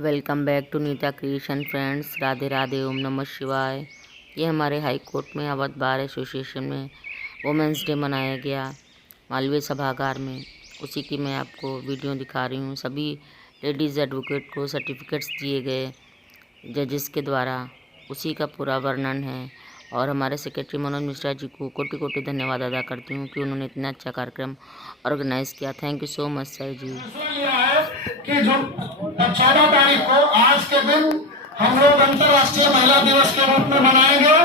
Welcome back to Neeta creation friends. Radhe Radhe, ओम नमः शिवाय। ये हमारे हाई कोर्ट में अवध बार एसोसिएशन में वुमेंस डे मनाया गया मालवीय सभागार में। उसी की मैं आपको वीडियो दिखा रही हूँ। सभी लेडीज़ एडवोकेट को सर्टिफिकेट्स दिए गए जजेस के द्वारा, उसी का पूरा वर्णन है। और हमारे सेक्रेटरी मनोज मिश्रा जी को कोटि कोटि धन्यवाद अदा करती हूँ कि उन्होंने इतना अच्छा कार्यक्रम ऑर्गेनाइज किया। Thank you so much sir ji. कि जो 14 तारीख को आज के दिन हम लोग अंतर्राष्ट्रीय महिला दिवस के रूप में मनाएंगे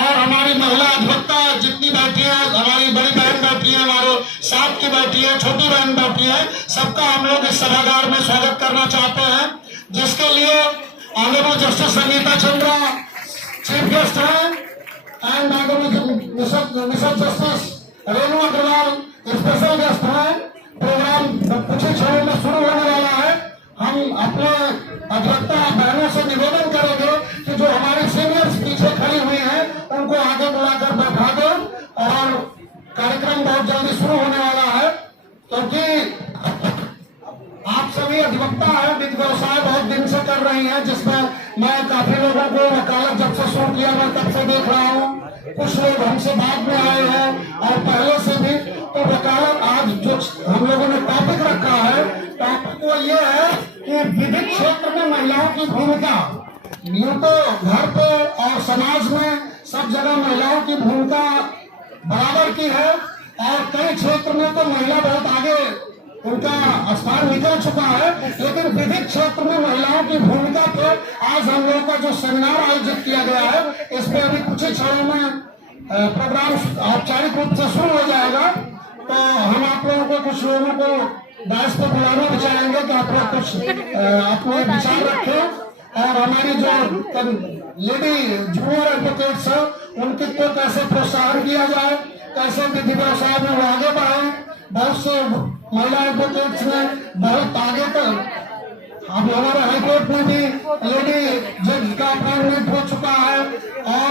और हमारी महिला अधिवक्ता जितनी बैठी है, हमारी बड़ी बहन बैठी है, हमारे साथ की बैठी है, छोटी बहन बैठी है, सबका हम लोग इस सभागार में स्वागत करना चाहते हैं, जिसके लिए honourable justice Sangeeta Chandra chief guest है and missus justice Renu Agarwal special guest है। प्रोग्राम कुछ ही क्षणों में शुरू होने वाला है। हम अपने अधिवक्ता बहनों से निवेदन करेंगे कि जो हमारी सीनियर्स पीछे खड़ी हुई हैं उनको आगे बुलाकर बैठा दो और कार्यक्रम बहुत जल्दी शुरू होने वाला है, क्योंकि आप सभी अधिवक्ता हैं, वित्त व्यवसाय बहुत दिन से कर रही हैं, जिसमें मैं काफी लोगों को वकालत जब से शुरू किया मैं तब से देख रहा हूँ। कुछ लोग हमसे बाद में आए हैं और पहले से भी। तो वकालत आज जो हम लोगों ने टॉपिक रखा है, टॉपिक वो ये है कि विधिक क्षेत्र में महिलाओं की भूमिका। यूं तो घर पे और समाज में सब जगह महिलाओं की भूमिका बराबर की है और कई क्षेत्र में तो महिला बहुत आगे उनका स्थान निकल चुका है, लेकिन विधिक क्षेत्र में महिलाओं की भूमिका पर आज हम लोगों का जो सेमिनार आयोजित किया गया है, इस पर अभी कुछ ही क्षणों में प्रोग्राम औपचारिक रूप से शुरू हो जाएगा। तो हम आप लोगों को, कुछ लोगों को डांस पे बुलाना भी चाहेंगे कि आप लोग कुछ अपने विचार रखें और हमारी जो लेडी जूनियर एडवोकेट्स है उनके को कैसे प्रोत्साहन किया जाए, कैसे विधि व्यवसाय में वो आगे बढ़े। बहुत से महिला एडवोकेट्स में बहुत आगे तक, अब हमारे हाईकोर्ट में भी लेडी जज का अपॉइंटमेंट हो चुका है और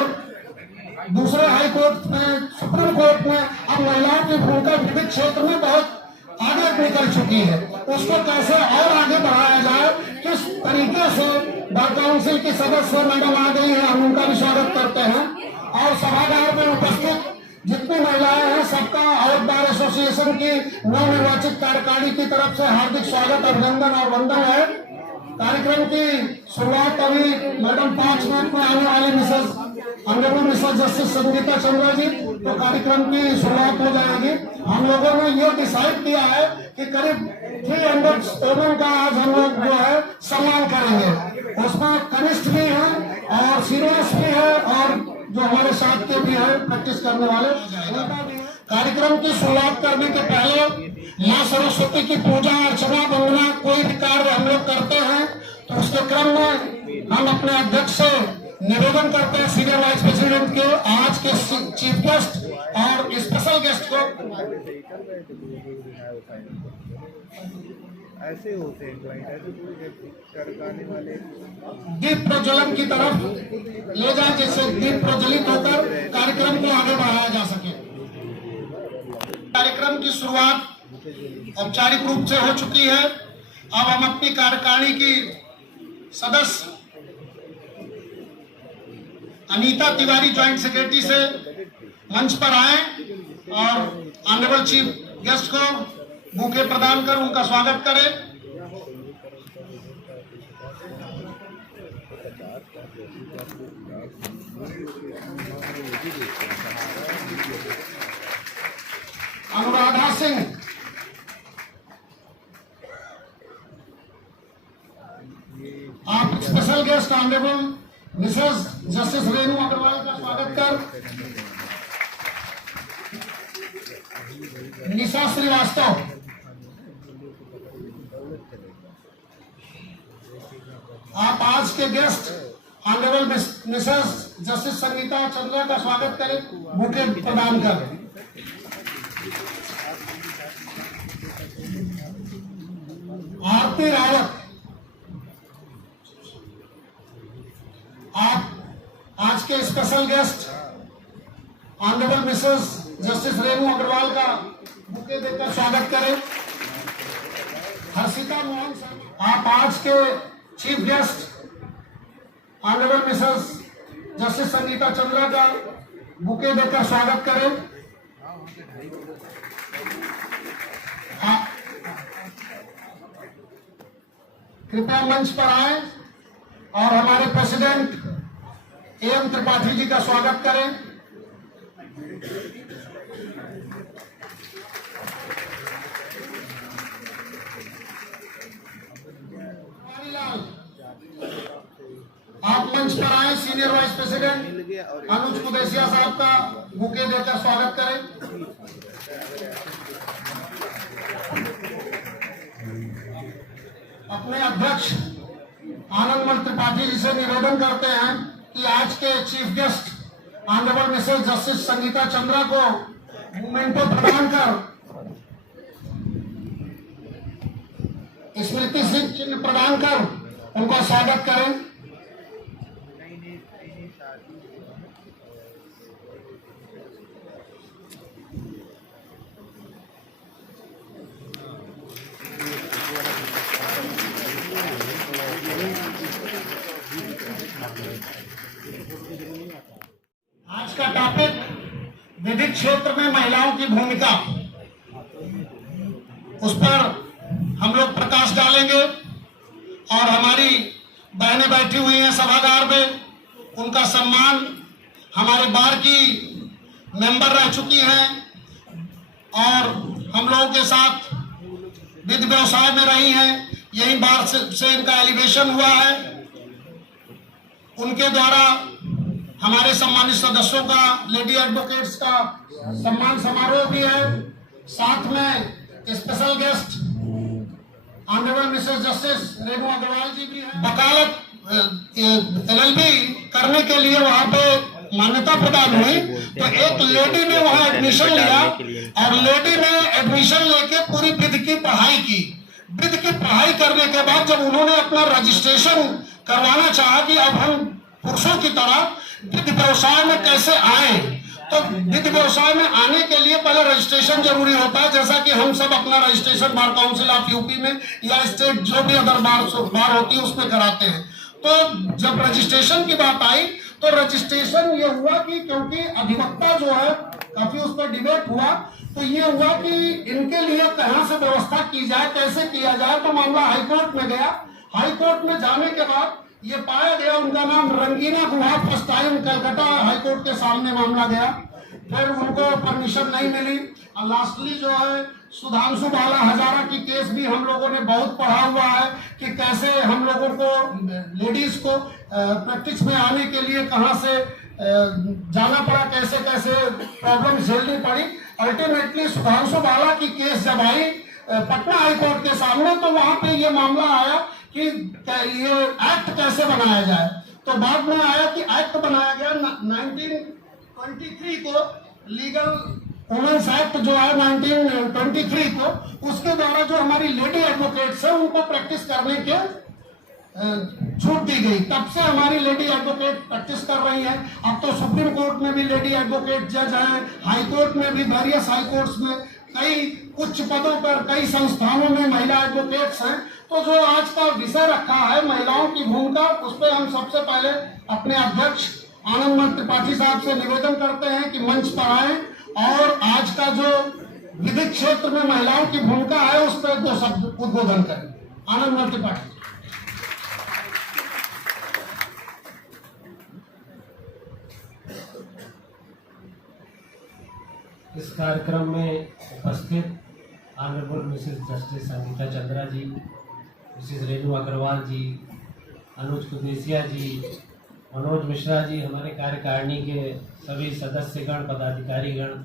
दूसरे हाई कोर्ट में, सुप्रीम कोर्ट में अब महिलाओं की भूमिका विधिक क्षेत्र में बहुत आगे निकल चुकी है। उसको कैसे और आगे बढ़ाया जाए, किस तरीके से बार काउंसिल की सदस्य मैडम आ गई है, हम उनका भी स्वागत करते हैं और सभागार में उपस्थित जितनी महिलाएं हैं सबका अवध बार एसोसिएशन की नवनिर्वाचित कार्यकारिणी की तरफ से हार्दिक स्वागत, अभिनंदन और वंदन है। कार्यक्रम की शुरुआत अभी मैडम 5 मिनट में आने वाली मिसेस जस्टिस संगीता चंद्रा जी, तो कार्यक्रम की शुरुआत हो जाएगी। हम लोगों ने ये डिसाइड किया है कि करीब 300 वुमेन का आज हम लोग जो है सम्मान करेंगे। उसमें कनिष्ठ भी है और सीनियर्स भी है और जो हमारे साथ के भी है प्रैक्टिस करने वाले। कार्यक्रम की शुरुआत करने के पहले माँ सरस्वती की पूजा अर्चना वंदना कोई भी कार्य हम लोग करते हैं, तो उसके क्रम में हम अपने अध्यक्ष से निवेदन करते हैं, सीनियर वाइस प्रेसिडेंट के, आज के चीफ गेस्ट और स्पेशल गेस्ट को ऐसे होते हैं क्लाइंट, ऐसे करने वाले दीप प्रज्वलन की तरफ ले जाए, जिससे दीप प्रज्वलित होकर कार्यक्रम को आगे बढ़ाया जा सके। कार्यक्रम की शुरुआत औपचारिक रूप से हो चुकी है। अब हम अपनी कार्यकारिणी की सदस्य अनीता तिवारी ज्वाइंट सेक्रेटरी से मंच पर आए और ऑनरेबल चीफ गेस्ट को बुके प्रदान कर उनका स्वागत करें। अनुराधा सिंह, आप special guest honourable Mrs justice Renu Agarwal का स्वागत कर निशा श्रीवास्तव, आप आज के guest honourable Mrs justice Sangeeta Chandra का स्वागत करें, बुके प्रदान कर। आरती रावत, आप आज के special guest honourable Mrs justice Renu Agarwal का बुके देकर स्वागत करें। हर्षिता मोहन, आप आज के chief guest honourable Mrs justice Sangeeta Chandra का बुके देकर स्वागत करें। कृपया मंच पर आए और हमारे प्रेसिडेंट एम त्रिपाठी जी का स्वागत करें। आप मंच पर आए। सीनियर वाइस प्रेसिडेंट अनुज कुदेसिया साहब का बुके देकर स्वागत करें। अपने अध्यक्ष आनंदमल त्रिपाठी जी से निवेदन करते हैं कि आज के chief guest honourable Mrs justice Sangeeta Chandra को मोमेंटो प्रदान कर स्मृति चिन्ह प्रदान कर उनका स्वागत करें। आज का टॉपिक विधिक क्षेत्र में महिलाओं की भूमिका, उस पर हम लोग प्रकाश डालेंगे और हमारी बहनें बैठी हुई हैं सभागार में, उनका सम्मान हमारे बार की मेंबर रह चुकी हैं और हम लोगों के साथ विधि व्यवसाय में रही हैं। यही बार से इनका एलिवेशन हुआ है। उनके द्वारा हमारे सम्मानित सदस्यों का, लेडी एडवोकेट्स का सम्मान समारोह भी है। साथ में special guest honourable Mrs justice Renu Agarwal ji भी हैं। वकालत LLB करने के लिए वहां पे मान्यता प्रदान हुई तो एक लेडी ने वहां एडमिशन लिया और लेडी ने एडमिशन लेके पूरी विधि की पढ़ाई की। विधि की पढ़ाई करने के बाद जब उन्होंने अपना रजिस्ट्रेशन करवाना चाहा कि अब हम पुरुषों की तरह विधि व्यवसाय में कैसे आए, तो विधि व्यवसाय में आने के लिए पहले रजिस्ट्रेशन जरूरी होता है, जैसा कि हम सब अपना registration bar council of UP में या स्टेट जो भी अदर बार होती है उसमें कराते हैं। तो जब रजिस्ट्रेशन की बात आई तो रजिस्ट्रेशन ये हुआ कि क्योंकि अधिवक्ता जो है काफी उस पर डिबेट हुआ, तो ये हुआ कि इनके लिए कहां से व्यवस्था की जाए, कैसे किया जाए। तो मामला हाईकोर्ट में गया। हाईकोर्ट में जाने के बाद ये पाया गया, उनका नाम रंगीना गुहा, फर्स्ट टाइम कलकत्ता हाईकोर्ट के सामने मामला गया। फिर उनको परमिशन नहीं मिली और लास्टली जो है सुधांशु बाला हजारा की केस भी हम लोगों ने बहुत पढ़ा हुआ है कि कैसे हम लोगों को लेडीज को प्रैक्टिस में आने के लिए कहां से जाना पड़ा, कैसे कैसे प्रॉब्लम झेलनी पड़ी। अल्टीमेटली सुधांशु बाला की केस जब आई पटना हाईकोर्ट के सामने, तो वहां पे ये मामला आया कि ये एक्ट कैसे बनाया जाए। तो बाद में आया कि एक्ट बनाया गया 1923 को, लीगल वुमेन्स एक्ट जो है 1923 को, उसके द्वारा जो हमारी लेडी एडवोकेट्स है उनको प्रैक्टिस करने के छूट दी गई। तब से हमारी लेडी एडवोकेट प्रैक्टिस कर रही है। अब तो सुप्रीम कोर्ट में भी लेडी एडवोकेट जज हैं, हाई कोर्ट में भी, वेरियस हाई कोर्ट्स में कई उच्च पदों पर कई संस्थानों में महिला एडवोकेट्स हैं। तो जो आज का विषय रखा है महिलाओं की भूमिका, उस पर हम सबसे पहले अपने अध्यक्ष आनंदमल त्रिपाठी साहब से निवेदन करते हैं कि मंच पर आए और आज का जो विधिक क्षेत्र में महिलाओं की भूमिका है उस पर 2 शब्द उद्बोधन करें। आनंदमल त्रिपाठी। इस कार्यक्रम में उपस्थित honourable Mrs justice Sangeeta Chandra ji, missus Renu Agarwal ji, Anuj Kudesia ji, Manoj Mishra ji, हमारे कार्यकारिणी के सभी सदस्यगण, पदाधिकारीगण,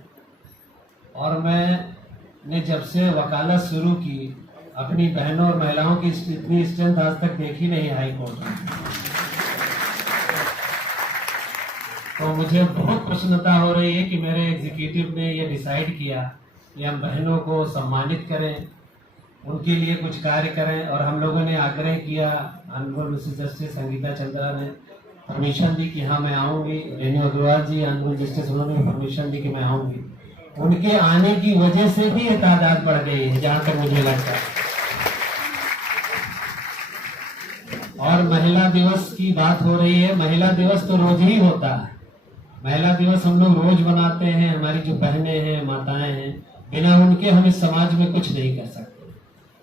और मैंने जब से वकालत शुरू की अपनी बहनों और महिलाओं की इतनी स्ट्रेंथ आज तक देखी नहीं हाई कोर्ट में। तो मुझे बहुत प्रसन्नता हो रही है कि मेरे एग्जीक्यूटिव ने ये डिसाइड किया कि हम बहनों को सम्मानित करें, उनके लिए कुछ कार्य करें। और हम लोगों ने आग्रह किया, honourable Mrs justice Sangeeta Chandra ने परमिशन दी कि हाँ मैं आऊँगी, रेणु अग्रवाल जी ऑनरेबल जस्टिस उन्होंने परमिशन दी कि मैं आऊँगी। उनके आने की वजह से भी ये तादाद बढ़ गई है, जहाँ तक मुझे लगता है। और महिला दिवस की बात हो रही है। महिला दिवस तो रोज ही होता है। महिला दिवस हम लोग रोज मनाते हैं। हमारी जो बहनें हैं, माताएं हैं, बिना उनके हम इस समाज में कुछ नहीं कर सकते।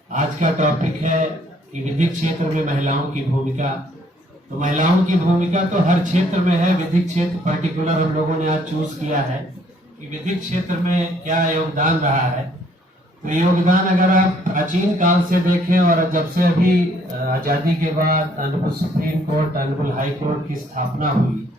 आज का टॉपिक है कि विधिक क्षेत्र में महिलाओं की भूमिका। तो महिलाओं की भूमिका तो हर क्षेत्र में है। विधिक क्षेत्र पर्टिकुलर हम लोगों ने आज चूज किया है कि विधिक क्षेत्र में क्या योगदान रहा है। तो योगदान अगर आप प्राचीन काल से देखें और जब से अभी आजादी के बाद honourable supreme court, honourable high court की स्थापना हुई,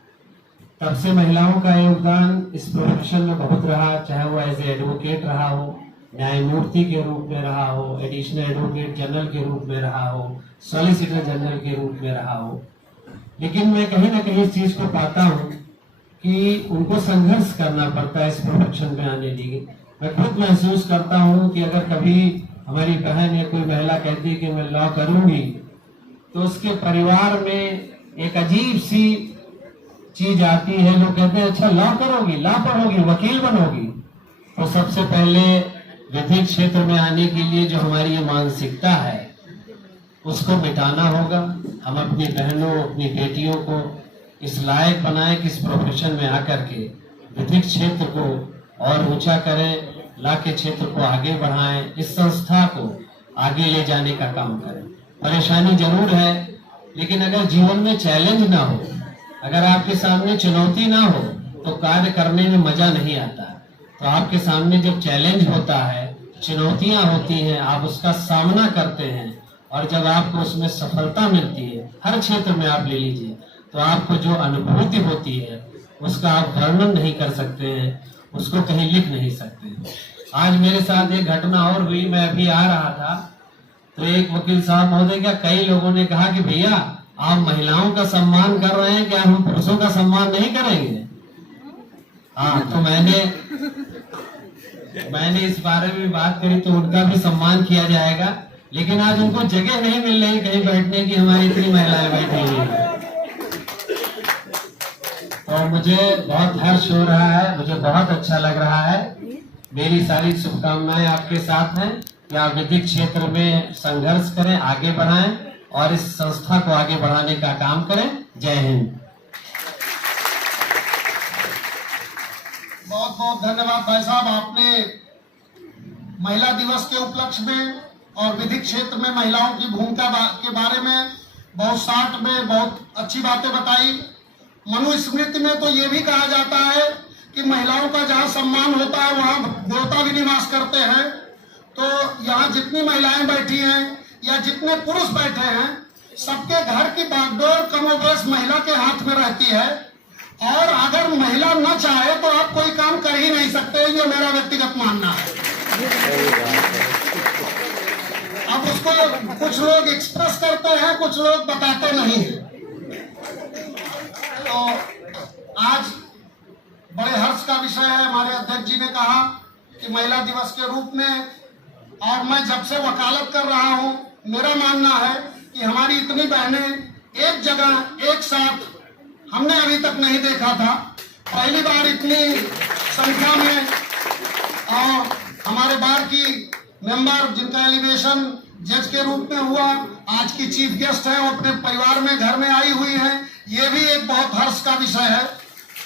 तब से महिलाओं का योगदान इस प्रोफेशन में बहुत रहा। चाहे वो एज एडवोकेट रहा हो, न्यायमूर्ति के रूप में रहा हो, एडिशनल एडवोकेट जनरल के रूप में रहा हो, सॉलिसिटर जनरल के रूप में रहा हो। लेकिन मैं कहीं ना कहीं इस चीज को पाता हूँ कि उनको संघर्ष करना पड़ता है इस प्रोफेशन में आने के लिए। मैं खुद महसूस करता हूँ कि अगर कभी हमारी बहन या कोई महिला कहती है कि मैं लॉ करूंगी, तो उसके परिवार में एक अजीब सी चीज आती है। लोग कहते हैं अच्छा लॉ करोगी, लॉ पढ़ोगी, वकील बनोगी। तो सबसे पहले विधिक क्षेत्र में आने के लिए जो हमारी ये मानसिकता है उसको मिटाना होगा। हम अपनी बहनों, अपनी बेटियों को इस लायक बनाएं कि इस प्रोफेशन में आकर के विधिक क्षेत्र को और ऊंचा करें, ला के क्षेत्र को आगे बढ़ाएं, इस संस्था को आगे ले जाने का काम करें। परेशानी जरूर है, लेकिन अगर जीवन में चैलेंज ना हो, अगर आपके सामने चुनौती ना हो, तो कार्य करने में मजा नहीं आता। तो आपके सामने जब चैलेंज होता है, चुनौतियां होती हैं, आप उसका सामना करते हैं और जब आपको उसमें सफलता मिलती है, हर क्षेत्र में आप ले लीजिए, तो आपको जो अनुभूति होती है उसका आप वर्णन नहीं कर सकते हैं, उसको कहीं लिख नहीं सकते। आज मेरे साथ एक घटना और हुई। मैं अभी आ रहा था तो एक वकील साहब महोदय, क्या कई लोगों ने कहा कि भैया आप महिलाओं का सम्मान कर रहे हैं, क्या हम पुरुषों का सम्मान नहीं करेंगे? हाँ, तो मैंने इस बारे में बात करी तो उनका भी सम्मान किया जाएगा, लेकिन आज उनको जगह नहीं मिल रही कहीं बैठने की, हमारी इतनी महिलाएं बैठी हुई हैं। तो मुझे बहुत हर्ष हो रहा है, मुझे बहुत अच्छा लग रहा है। मेरी सारी शुभकामनाएं आपके साथ हैं कि आप विधिक क्षेत्र में संघर्ष करें, आगे बढ़ाएं और इस संस्था को आगे बढ़ाने का काम करें। जय हिंद। बहुत बहुत धन्यवाद भाई साहब। आपने महिला दिवस के उपलक्ष्य में और विधिक क्षेत्र में महिलाओं की भूमिका के बारे में बहुत शार्ट में बहुत अच्छी बातें बताई। मनुस्मृति में तो ये भी कहा जाता है कि महिलाओं का जहाँ सम्मान होता है वहाँ देवता भी निवास करते हैं। तो यहाँ जितनी महिलाएं बैठी हैं या जितने पुरुष बैठे हैं, सबके घर की बागडोर कमोबेश महिला के हाथ में रहती है। और अगर महिला न चाहे तो आप कोई काम कर ही नहीं सकते, ये मेरा व्यक्तिगत मानना है। अब उसको कुछ लोग एक्सप्रेस करते हैं, कुछ लोग बताते नहीं हैं। तो आज बड़े हर्ष का विषय है। हमारे अध्यक्ष जी ने कहा कि महिला दिवस के रूप में, और मैं जब से वकालत कर रहा हूं, मेरा मानना है कि हमारी इतनी बहनें एक जगह एक साथ हमने अभी तक नहीं देखा था। पहली बार इतनी संख्या में। और हमारे बार की मेंबर जिनका एलिवेशन जज के रूप में हुआ, आज की चीफ गेस्ट है, वो अपने परिवार में घर में आई हुई हैं, ये भी एक बहुत हर्ष का विषय है।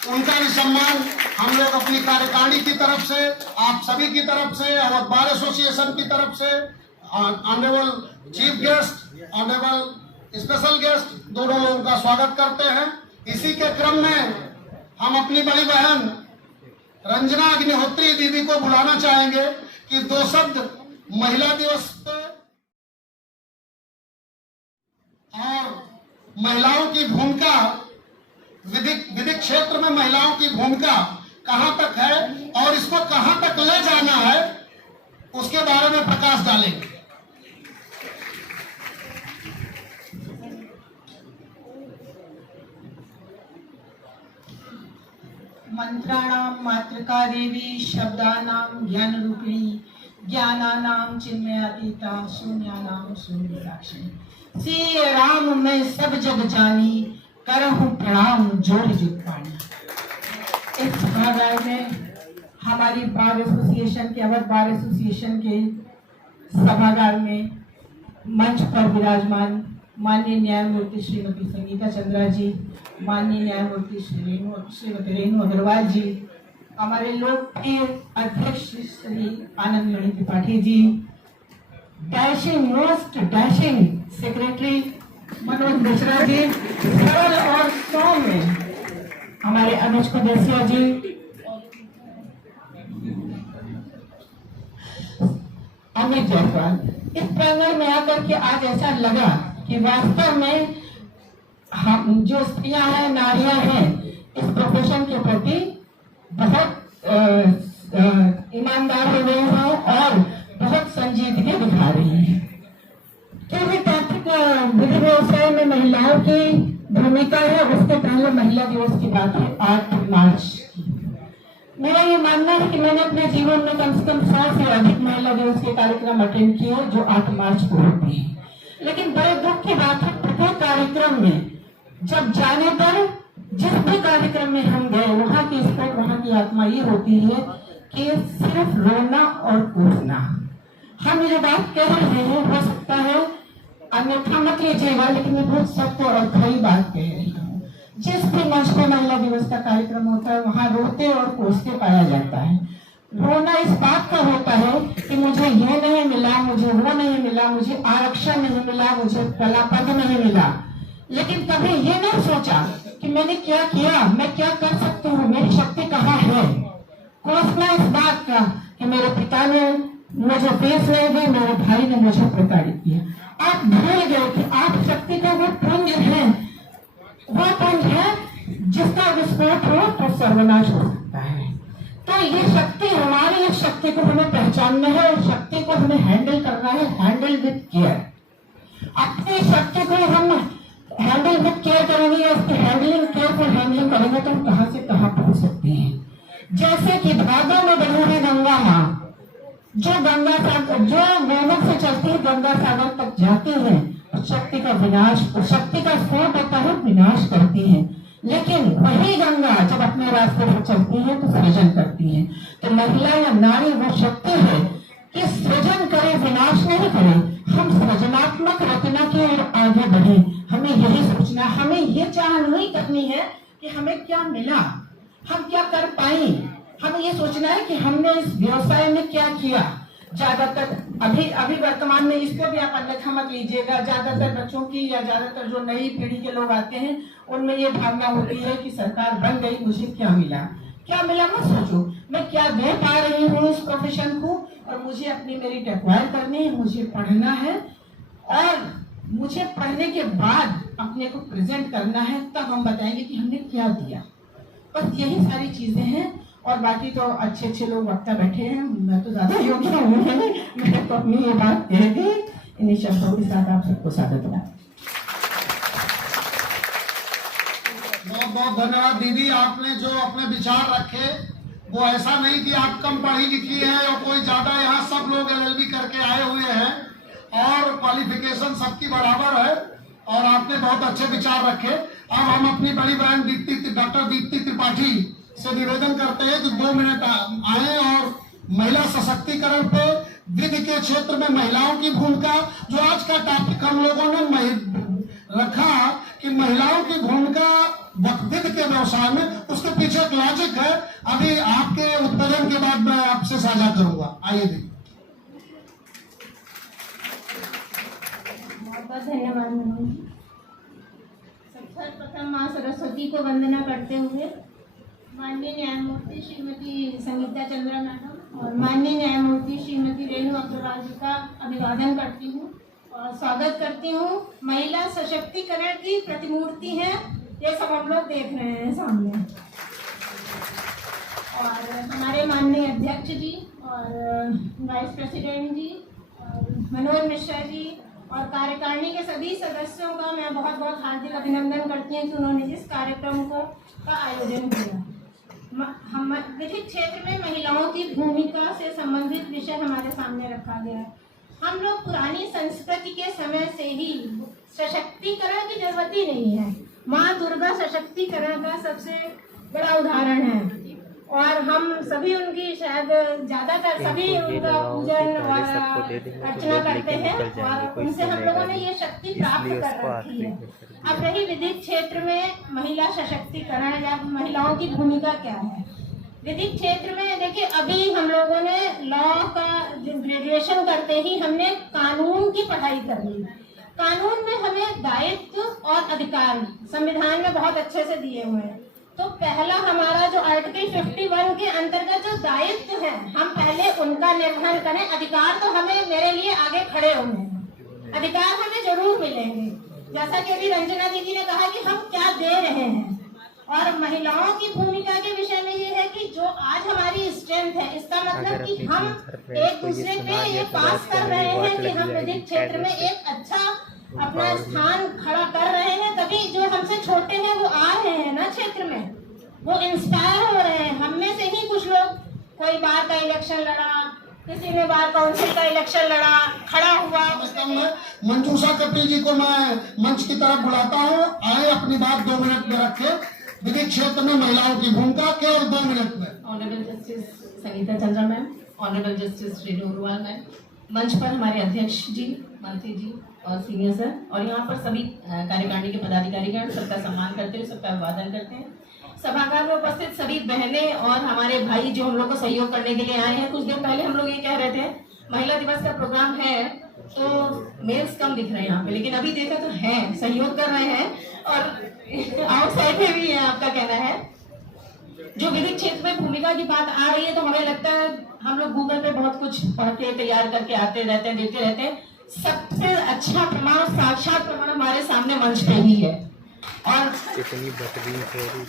उनका भी सम्मान हम लोग अपनी कार्यकारिणी की तरफ से, आप सभी की तरफ से और बार एसोसिएशन की तरफ से, honourable chief guest, honourable special guest, दोनों लोगों का स्वागत करते हैं। इसी के क्रम में हम अपनी बड़ी बहन रंजना अग्निहोत्री दीदी को बुलाना चाहेंगे कि दो शब्द महिला दिवस पे और महिलाओं की भूमिका, विधिक क्षेत्र में महिलाओं की भूमिका कहां तक है और इसको कहां तक ले जाना है, उसके बारे में प्रकाश डालेंगे। मंत्राणाम मातृका देवी शब्दानाम ज्ञान रूपिणी ज्ञानानाम चिन्मयातीता शून्यानाम शून्यराक्षिणी। श्री राम मैं सब जग जानी करहूं प्रणाम जोड़ जुग पानी। इस सभागार में हमारी बार एसोसिएशन के, अवध बार एसोसिएशन के सभागार में मंच पर विराजमान माननीय न्यायमूर्ति श्रीमती संगीता चंद्रा जी, माननीय न्यायमूर्ति श्रीमती रेणु अग्रवाल जी, हमारे लोकप्रिय अध्यक्ष Shri Anand Mani Tripathi ji, dashing most dashing secretary Manoj Mishra ji, सरल और सौम्य हमारे अनुज कुदेसिया जी, अमित जायसवाल। इस प्रांगण में आकर के आज ऐसा लगा कि वास्तव में हम जो स्त्रियां हैं, नारियां हैं, इस प्रोफेशन के प्रति बहुत ईमानदार हो गई हैं और बहुत संजीदगी दिखा रही हैं। क्योंकि टैक्टिक विधि व्यवसाय में महिलाओं की भूमिका है, उसके पहले महिला दिवस की बात है 8 मार्च की। मेरा ये मानना है कि मैंने अपने जीवन में कम से कम 100 से अधिक महिला दिवस के कार्यक्रम अटेंड किए जो 8 मार्च को होते हैं। लेकिन बड़े दुख की बात है, प्रत्येक कार्यक्रम में जब जाने पर जिस भी कार्यक्रम में हम गए वहाँ की स्पोर्ट, वहाँ की आत्मा ये होती है कि सिर्फ रोना और कूदना। हम ये बात कह रहे हैं, हो सकता है अन्यथा मत लीजिएगा, लेकिन ये बहुत सत्य और खरी बात कह रही हूँ। जिस भी मंच पर महिला दिवस का कार्यक्रम होता है वहाँ रोते और कोसते पाया जाता है। रोना इस बात का होता है कि मुझे ये नहीं मिला, मुझे वो नहीं मिला, मुझे आरक्षण नहीं मिला, मुझे कला पद नहीं मिला, लेकिन कभी ये नहीं सोचा कि मैंने क्या किया, मैं क्या कर सकती हूँ, मेरी शक्ति कहाँ है। कोसना इस बात का कि मेरे पिता ने मुझे फीस नहीं दी, मेरे भाई ने मुझे प्रताड़ित किया। आप भूल गए कि आप शक्ति का वो पुंज है, वो पुंज है जिसका विस्फोट हो तो सर्वनाश हो सकता है। तो ये शक्ति, हमारी इस शक्ति को हमें पहचानना है और शक्ति को हमें हैंडल करना है, हैंडल विद केयर। अपनी शक्ति को हम हैंडल विद केयर करेंगे, उसकी हैंडलिंग केयरफुल हैंडलिंग करेंगे तो हम कहाँ से कहाँ पहुंच सकते हैं। जैसे कि भागों में बनी हुई गंगा माँ, जो गंगा सागर, जो गोमुख से चलती है गंगा सागर तक जाती है, शक्ति का विनाश, शक्ति का स्फोट होता है, विनाश करती है। लेकिन वही गंगा जब अपने रास्ते पर चलती है तो सृजन करती है। तो महिला या नारी वो शक्ति है कि सृजन करे, विनाश नहीं करे। हम सृजनात्मक रचना की ओर आगे बढ़े, हमें यही सोचना, हमें ये चाह नहीं करनी है कि हमें क्या मिला, हम क्या कर पाए। हमें ये सोचना है कि हमने इस व्यवसाय में क्या किया। ज्यादातर अभी वर्तमान में, इसको भी आप अन्यथा मत लीजिएगा, ज्यादातर बच्चों की या ज्यादातर जो नई पीढ़ी के लोग आते हैं उनमें ये भावना होती है कि सरकार बन गई, मुझे क्या मिला। क्या मिला मत सोचो, मैं क्या दे पा रही हूँ इस प्रोफेशन को, और मुझे अपनी मेरिट एक्वायर करनी है, मुझे पढ़ना है और मुझे पढ़ने के बाद अपने को प्रेजेंट करना है, तब हम बताएंगे कि हमने क्या दिया। बस यही सारी चीजें हैं। और बाकी तो अच्छे अच्छे लोग वक्ता बैठे हैं, मैं तो ज्यादा योग्य हूँ नहीं, मैंने तो अपनी ये बात कह दी। इन्हीं शब्दों के साथ आप सबको स्वागत है। बहुत बहुत धन्यवाद दीदी, आपने जो अपने विचार रखे वो ऐसा नहीं कि आप कम पढ़ी लिखी हैं और कोई ज्यादा, यहाँ सब लोग LLB करके आए हुए हैं और क्वालिफिकेशन सबकी बराबर है और आपने बहुत अच्छे विचार रखे। अब हम अपनी बड़ी बहन डॉक्टर दीप्ति त्रिपाठी से निवेदन करते हैं कि 2 मिनट आए और महिला सशक्तिकरण पे, विधि के क्षेत्र में महिलाओं की भूमिका, जो आज का टॉपिक हम लोगों ने रखा कि महिलाओं की भूमिका विधि के व्यवसाय में, उसके पीछे एक लॉजिक है। अभी आपके उद्बोधन के बाद मैं आपसे साझा करूंगा। आइए दीदी। बहुत बहुत धन्यवाद। सर्वप्रथम माँ सरस्वती को वंदना करते हुए माननीय न्यायमूर्ति श्रीमती संगीता चंद्रा मैडम और माननीय न्यायमूर्ति श्रीमती रेणु अग्रवाल जी का अभिवादन करती हूँ और स्वागत करती हूँ। महिला सशक्तिकरण की प्रतिमूर्ति है, ये सब हम लोग देख रहे हैं सामने। और हमारे माननीय अध्यक्ष जी और वाइस प्रेसिडेंट जी और मनोज मिश्रा जी और कार्यकारिणी के सभी सदस्यों का मैं बहुत बहुत हार्दिक अभिनंदन करती हूँ कि उन्होंने जिस कार्यक्रम का आयोजन किया। हम विधि क्षेत्र में महिलाओं की भूमिका से संबंधित विषय हमारे सामने रखा गया है। हम लोग पुरानी संस्कृति के समय से ही सशक्तिकरण की जरूरत ही नहीं है। माँ दुर्गा सशक्तिकरण का सबसे बड़ा उदाहरण है। और हम सभी उनकी शायद ज़्यादातर सभी उनका पूजन और अर्चना करते हैं और उनसे हम लोगों ने ये शक्ति प्राप्त कर रखी है। अब रही विधिक क्षेत्र में महिला सशक्तिकरण या महिलाओं की भूमिका क्या है विधिक क्षेत्र में, देखिए अभी हम लोगों ने लॉ का ग्रेजुएशन करते ही हमने कानून की पढ़ाई कर ली। कानून में हमें दायित्व और अधिकार संविधान में बहुत अच्छे से दिए हुए हैं। तो पहला हमारा जो आर्टिकल 51 के अंतर्गत जो दायित्व है हम पहले उनका निर्वहन करें। अधिकार तो हमें मेरे लिए आगे खड़े हुए हैं, अधिकार हमें जरूर मिलेंगे। जैसा कि अभी रंजना दीदी ने कहा कि हम क्या दे रहे हैं, और महिलाओं की भूमिका के विषय में ये है कि जो आज हमारी स्ट्रेंथ है, इसका मतलब कि हम एक दूसरे पे ये पास कर रहे हैं कि हम विधिक क्षेत्र में एक अच्छा अपना स्थान खड़ा कर रहे हैं। तभी जो हमसे छोटे हैं वो आ रहे हैं ना क्षेत्र में, वो इंस्पायर हो रहे हैं। हम में से ही कुछ लोग, कोई बार का इलेक्शन लड़ा, किसी ने बार काउंसिल का इलेक्शन लड़ा, खड़ा हुआ। मंजूषा कपी जी को मैं मंच की तरफ बुलाता हूँ, आए अपनी बात 2 मिनट में रखे। विधिक क्षेत्र में महिलाओं की भूमिका केवल 2 मिनट में। Honourable justice Sangeeta Chandra ma'am, honourable Justice Renu Agarwal ma'am, मंच पर हमारे अध्यक्ष जी, मंत्री जी और सीनियर सर, और यहाँ पर सभी कार्यकारिणी के पदाधिकारीगण सबका सम्मान करते हुए सबका अभिवादन करते हैं। सभागार में उपस्थित सभी बहनें और हमारे भाई जो हम लोग को सहयोग करने के लिए आए हैं। कुछ दिन पहले हम लोग ये कह रहे थे महिला दिवस का प्रोग्राम है तो मेल्स कम दिख रहे हैं यहाँ पे, लेकिन अभी देखा तो है, सहयोग कर रहे हैं और आउटसाइड में भी है। आपका कहना है जो विधिक क्षेत्र में भूमिका की बात आ रही है तो हमें लगता है हम लोग गूगल पे बहुत कुछ पढ़ के तैयार करके आते रहते हैं, देखते रहते हैं। सबसे अच्छा प्रमाण, साक्षात प्रमाण हमारे सामने मंच पे ही है। और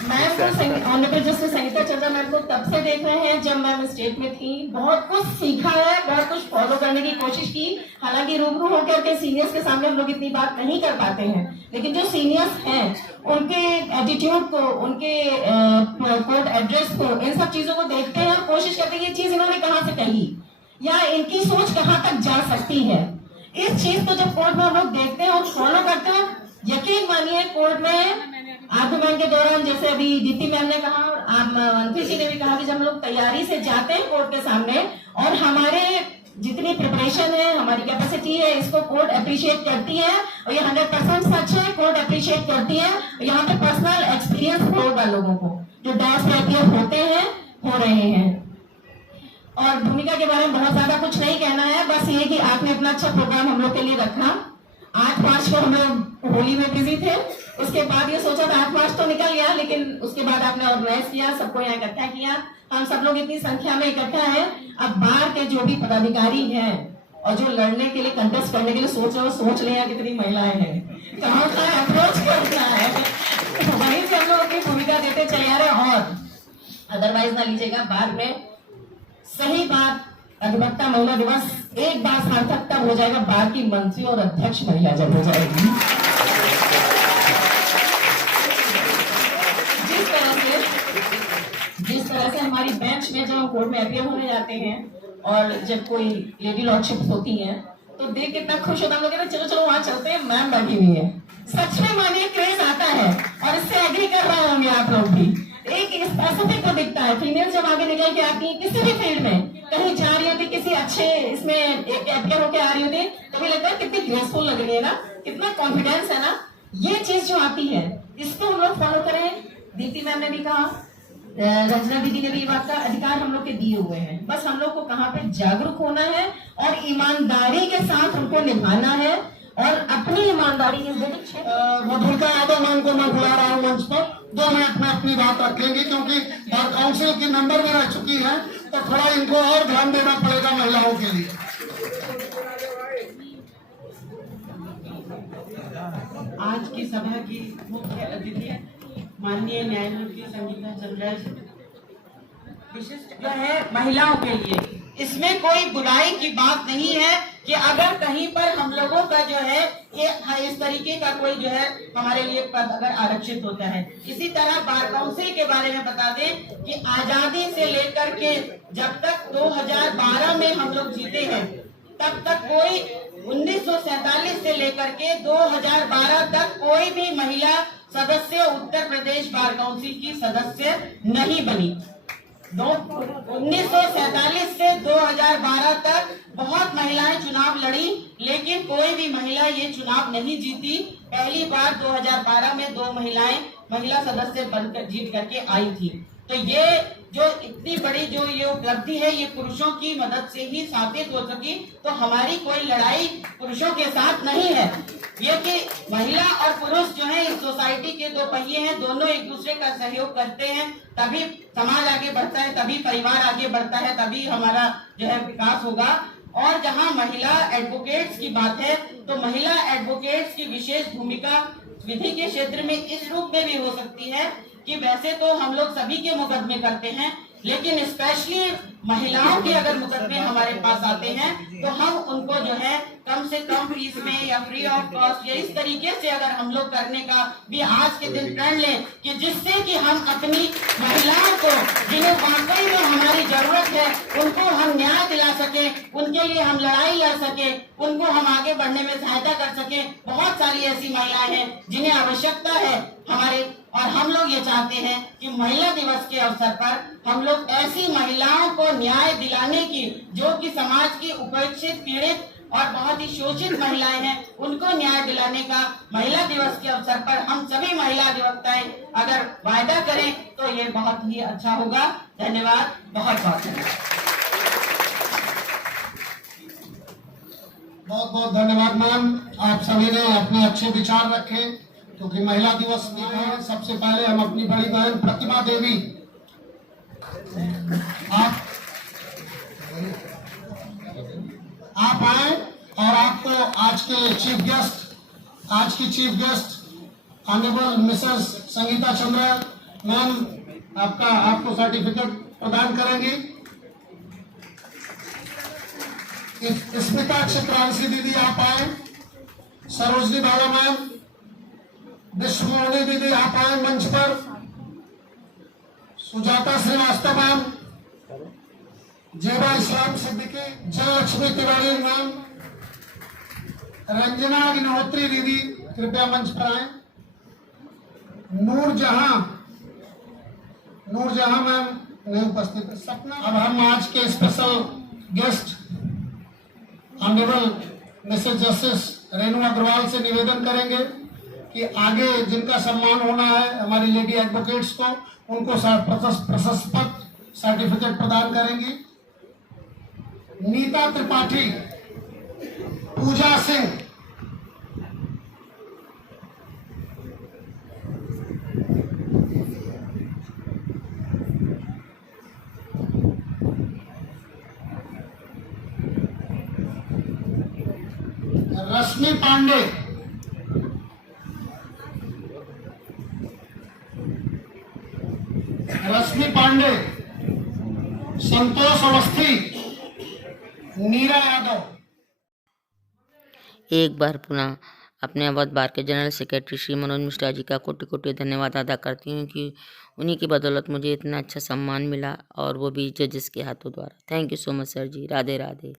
मैम को, honourable justice Sangeeta Chandra ma'am को तब से देख रहे हैं जब मैम स्टेट में थी। बहुत कुछ सीखा है, बहुत कुछ फॉलो करने की कोशिश की। हालांकि रूबरू होकर के सीनियर्स के सामने हम लोग इतनी बात नहीं कर पाते हैं, लेकिन जो सीनियर्स हैं उनके एटीट्यूड को, उनके कोर्ट एड्रेस को, इन सब चीजों को देखते हैं और कोशिश करते हैं ये चीज इन्होंने कहाँ से कही या इनकी सोच कहाँ तक जा सकती है। इस चीज को जब कोर्ट में हम लोग देखते हैं और फॉलो करते हैं, यकीन मानिए कोर्ट में आर्गुमेंट के दौरान, जैसे अभी दीप्ति मैम ने कहा और आप मंत्री जी ने भी कहा कि जब हम लोग तैयारी से जाते हैं कोर्ट के सामने और हमारे जितनी प्रिपरेशन है, हमारी कैपेसिटी है, इसको कोर्ट अप्रिशिएट करती है और ये 100% सच है। कोर्ट अप्रिशिएट करती है। यहाँ पे पर्सनल एक्सपीरियंस होगा लोगों को जो डॉस होते हैं, हो रहे हैं। और भूमिका के बारे में बहुत ज्यादा कुछ नहीं कहना है, बस ये कि आपने इतना अच्छा प्रोग्राम हम लोग के लिए रखा। 8 मार्च को हम लोग होली में बिजी थे, उसके बाद ये सोचा था 8 मार्च तो निकल गया, लेकिन उसके बाद आपने ऑर्गेनाइज किया, सबको यहाँ इकट्ठा किया। हम सब लोग इतनी संख्या में इकट्ठा है। अब बाहर के जो भी पदाधिकारी हैं और जो लड़ने के लिए, कंटेस्ट करने के लिए सोच रहे हो, सोच ले कितनी महिलाएं हैं, कहाँ का अप्रोच करना है, तो वहीं से हम लोग अपनी भूमिका देते चले आ रहे। और अदरवाइज ना लीजिएगा, बाद में सही बात अधिवक्ता महिला दिवस एक बार सार्थक तब हो जाएगा, बाद की मंत्री और अध्यक्ष महिला जब हो जाएगी। जिस तरह से हमारी बेंच में जब हम कोर्ट में अपीयर होने जाते हैं और जब कोई लेडी लॉर्डशिप होती है तो देख कितना खुश होता है, चलो चलो वहां चलते हैं, मैम बैठी हुई है। सच में मानिए क्रेज आता है और इससे एग्री कर रहे होंगे आप लोग भी। एक स्पेसिफिक को दिखता है, फीमेल जब आगे निकल के आती है किसी भी फील्ड में, कहीं जा रही होती, किसी अच्छे इसमें अपीयर होकर आ रही होती, तो भी लगता है कितनी ग्रेसफुल लग रही है ना, कितना कॉन्फिडेंस है ना। ये चीज जो आती है इसको हम लोग फॉलो करें। दीप्ति मैम ने भी कहा, रंजना दीदी ने भी बात का, अधिकार हम लोग के दिए हुए हैं, बस हम लोग को कहाँ पे जागरूक होना है और ईमानदारी के साथ उनको निभाना है और अपनी ईमानदारी मधुलिका यादव मैम को मैं बुला रहा हूँ मंच पर। 2 मिनट में अपनी बात रखेंगी क्योंकि बार काउंसिल की मेंबर में रह चुकी है, तो थोड़ा इनको और ध्यान देना पड़ेगा महिलाओं के लिए। आज की सभा की मुख्य अतिथि माननीय न्यायमूर्ति संगीता चंद्रा जी, विशिष्ट जो है महिलाओं के लिए, इसमें कोई बुराई की बात नहीं है कि अगर कहीं पर हम लोगों का जो है ये इस तरीके का कोई जो है हमारे लिए पद अगर आरक्षित होता है। इसी तरह बार काउंसिल के बारे में बता दें कि आजादी से लेकर के जब तक 2012 में हम लोग जीते हैं तब तक कोई 1947 से लेकर के 2012 तक कोई भी महिला सदस्य उत्तर प्रदेश बार काउंसिल की सदस्य नहीं बनी। 1947 से 2012 तक बहुत महिलाएं चुनाव लड़ी, लेकिन कोई भी महिला ये चुनाव नहीं जीती। पहली बार 2012 में 2 महिलाएं महिला सदस्य बनकर जीत करके आई थी। तो ये जो इतनी बड़ी जो ये उपलब्धि है, ये पुरुषों की मदद से ही साबित हो सकी। तो हमारी कोई लड़ाई पुरुषों के साथ नहीं है। ये कि महिला और पुरुष जो है इस सोसाइटी के 2 पहिए हैं, दोनों एक दूसरे का सहयोग करते हैं, तभी समाज आगे बढ़ता है, तभी परिवार आगे बढ़ता है, तभी हमारा जो है विकास होगा। और जहां महिला एडवोकेट्स की बात है, तो महिला एडवोकेट्स की विशेष भूमिका विधि के क्षेत्र में इस रूप में भी हो सकती है कि वैसे तो हम लोग सभी के मुकदमे करते हैं, लेकिन स्पेशली महिलाओं के अगर मुकदमे हमारे पास आते हैं तो हम उनको जो है कम से कम फीस में या फ्री ऑफ कॉस्ट या इस तरीके से अगर हम लोग करने का भी आज के दिन प्रण लें कि जिससे कि हम अपनी महिलाओं को जिन्हें वाकई में हमारी जरूरत है उनको हम न्याय दिला सके, उनके लिए हम लड़ाई लड़ सके, उनको हम आगे बढ़ने में सहायता कर सके। बहुत सारी ऐसी महिलाएं हैं जिन्हें आवश्यकता है हमारे, और हम लोग ये चाहते हैं कि महिला दिवस के अवसर पर हम लोग ऐसी महिलाओं को न्याय दिलाने की, जो कि समाज की उपेक्षित, पीड़ित और बहुत ही शोषित महिलाएं हैं, उनको न्याय दिलाने का महिला दिवस के अवसर पर हम सभी महिला अधिवक्ताएं अगर वायदा करें तो ये बहुत ही अच्छा होगा। धन्यवाद, बहुत बहुत धन्यवाद। बहुत बहुत धन्यवाद मैम, आप सभी ने अपने अच्छे विचार रखे, क्योंकि महिला दिवस है। सबसे पहले हम अपनी बड़ी बहन प्रतिमा देवी, आप आए और आपको आज के चीफ गेस्ट, आज की chief guest honourable Mrs Sangeeta Chandra ma'am आपको सर्टिफिकेट प्रदान करेंगी। स्मिता चित्रांशी दीदी आप आए, सरोजनी बाला मैम, विश्वमोहनी दीदी आप आए मंच पर, सुजाता श्रीवास्तव मैम, जेबा इस्लाम सिद्दीकी, जयलक्ष्मी तिवारी मैम, रंजना अग्निहोत्री दीदी कृपया मंच पर आए, नूरजहां मैम नहीं उपस्थित, सपना। अब हम आज के special guest honourable Mrs justice Renu Agarwal से निवेदन करेंगे कि आगे जिनका सम्मान होना है हमारी लेडी एडवोकेट्स को, उनको प्रशस्ति पत्र सर्टिफिकेट प्रदान करेंगी। नीता त्रिपाठी, पूजा सिंह, रश्मि पांडे, संतोष अवस्थी, नीरा यादव। एक बार पुनः अपने अवध बार के जनरल सेक्रेटरी श्री मनोज मिश्रा जी का कोटि कोटि धन्यवाद अदा करती हूँ कि उन्हीं की बदौलत मुझे इतना अच्छा सम्मान मिला, और वो भी जजेस के हाथों द्वारा। Thank you so much sir ji. Radhe Radhe.